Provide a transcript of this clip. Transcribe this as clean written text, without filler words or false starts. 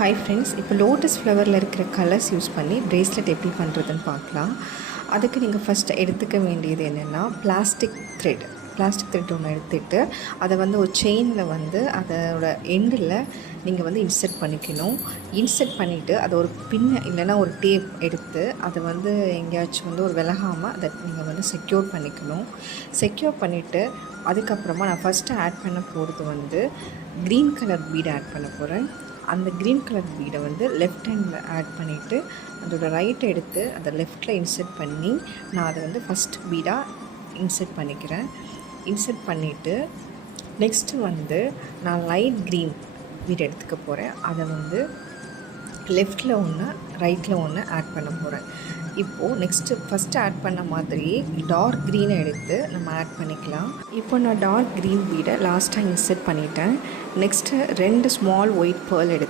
Hi friends, இப்போ lotus ஃப்ளவரில் இருக்கிற colours use பண்ணி பிரேஸ்லெட் எப்படி பண்ணுறதுன்னு பார்க்கலாம். அதுக்கு நீங்கள் ஃபஸ்ட்டு எடுத்துக்க வேண்டியது என்னென்னா பிளாஸ்டிக் த்ரெட் ஒன்று எடுத்துகிட்டு அதை ஒரு செயினில் அதோட எண்டில் நீங்கள் இன்சர்ட் பண்ணிக்கணும். இன்சர்ட் பண்ணிவிட்டு அதை ஒரு பின் இல்லைன்னா ஒரு டேப் எடுத்து அதை எங்கேயாச்சும் ஒரு விலகாமல் அதை நீங்கள் செக்யூர் பண்ணிக்கணும். செக்யூர் பண்ணிவிட்டு அதுக்கப்புறமா நான் ஃபஸ்ட்டு ஆட் பண்ண போகிறது க்ரீன் கலர் பீட் ஆட் பண்ண போகிறேன். அந்த க்ரீன் கலர் பீடை லெஃப்ட் ஹேண்டில் ஆட் பண்ணிவிட்டு அதோட ரைட்டை எடுத்து அதை லெஃப்டில் இன்சர்ட் பண்ணி நான் அதை ஃபஸ்ட் பீடாக இன்சர்ட் பண்ணிக்கிறேன். இன்சர்ட் பண்ணிவிட்டு நெக்ஸ்ட்டு நான் லைட் க்ரீன் பீட் எடுத்துக்க போகிறேன். அதை லெஃப்டில் ஒன்று ரைட்டில் ஒன்று ஆட் பண்ண போகிறேன். இப்போது நெக்ஸ்ட்டு ஃபஸ்ட்டு ஆட் பண்ண மாதிரி டார்க் க்ரீனை எடுத்து நம்ம ஆட் பண்ணிக்கலாம். இப்போ நான் டார்க் க்ரீன் பீடை லாஸ்ட்டாக இன்சர்ட் பண்ணிட்டேன். நெக்ஸ்ட்டு 2 ஸ்மால் ஒயிட் பேர்ல் எடுத்து